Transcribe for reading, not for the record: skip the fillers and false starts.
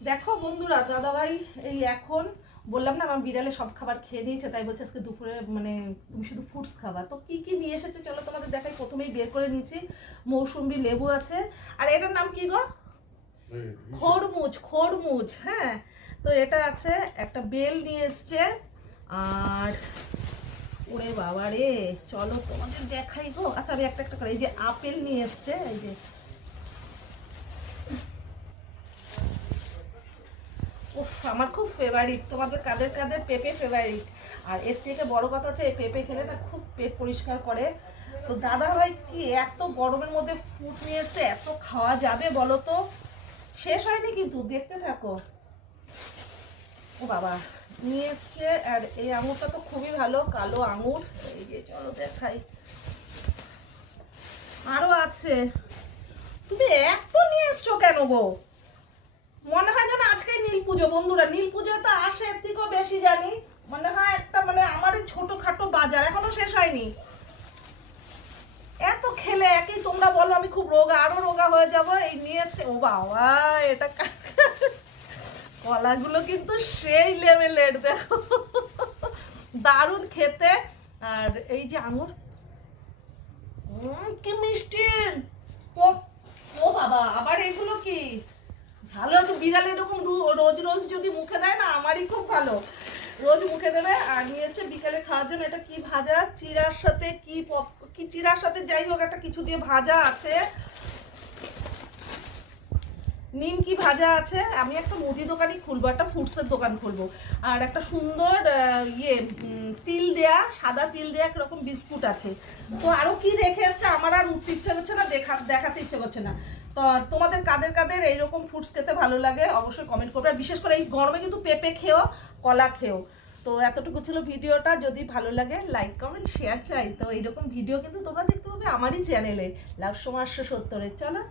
দেখো বন্ধুরা, দাদাভাই এই এখন বললাম না আমার বিড়ালে সব খাবার খেয়ে নিয়েছে, তাই বলছে আজকে দুপুরে মানে তুমি শুধু ফ্রুটস খাবা। তো কি কি নিয়ে এসেছে চলো তোমাদের দেখাই। প্রথমেই বের করে নিয়েছি মৌসুম্বি লেবু আছে, আর এটার নাম কি গো? খরমুজ। খরমুজ, হ্যাঁ। তো এটা আছে, একটা বেল নিয়ে এসছে, আর ওরে বাবা রে, চলো তোমাদের দেখাই গো। আচ্ছা আমি একটা একটা করে, এই যে আপেল নিয়ে এসছে, এই যে উফ আমার খুব ফেভারিট। তোমাদের কাদের কাদের পেঁপে ফেভারিট? আর এর থেকে বড় কথা হচ্ছে এই পেঁপে খেলে না খুব পেট পরিষ্কার করে। তো দাদা ভাই কি এত গরমের মধ্যে ফ্রুট নিয়ে এসছে, এত খাওয়া যাবে বলো তো? শেষ হয়নি কিন্তু, দেখতে থাকো। ও বাবা নিয়ে এসছে, আর এই আঙুরটা তো খুবই ভালো, কালো আঙুর। এই যে চলো দেখাই, আরো আছে। তুমি এত নিয়ে এসছো কেন গো? মনে হয় যেন আজকে নীল পুজো। বন্ধুরা নীল পুজো তো আসে, এর থেকেও বেশি জানি। মনে হয় একটা মানে আমার এই ছোটখাটো বাজার এখনো শেষ হয়নি। এত খেলে একই তোমরা বলো আমি খুব রোগা, আরো রোগা হয়ে যাবো। এই নিয়ে এসছে, ও বাবা এটা কলাগুলো কিন্তু সেই লেভেলের, দেখো দারুণ খেতে। আর এই যে আঙুর, কি মিষ্টি। তো ও বাবা আবার এগুলো কি ভালো আছে। বিড়াল এরকম রোজ রোজ যদি মুখে দেয় না, আমারই খুব ভালো, রোজ মুখে দেবে। আর নিয়ে এসছে বিকালে খাওয়ার জন্য, এটা কি ভাজা, চিড়ার সাথে কি কি চিড়ার সাথে যাই হোক একটা কিছু দিয়ে ভাজা আছে, নিমকি ভাজা আছে। আমি একটা মুদি দোকানই খুলবো, একটা ফ্রুটসের দোকান খুলবো। আর একটা সুন্দর তিল দেয়া, সাদা তিল দেয়া এরকম বিস্কুট আছে। তো আরো কি রেখে এসছে আমার আর উঠতে ইচ্ছে করছে না, দেখাতে ইচ্ছে করছে না। তো তোমাদের কাদের কাদের এইরকম ফ্রুটস খেতে ভালো লাগে অবশ্যই কমেন্ট করবে। আর বিশেষ করে এই গরমে কিন্তু পেঁপে খেও, কলা খেও। তো এতটুকু ছিল ভিডিওটা। যদি ভালো লাগে লাইক কমেন্ট শেয়ার চাই। তো এইরকম ভিডিও কিন্তু তোমরা দেখতে পাবে আমারই চ্যানেলে লাভ সময় 870। চলো।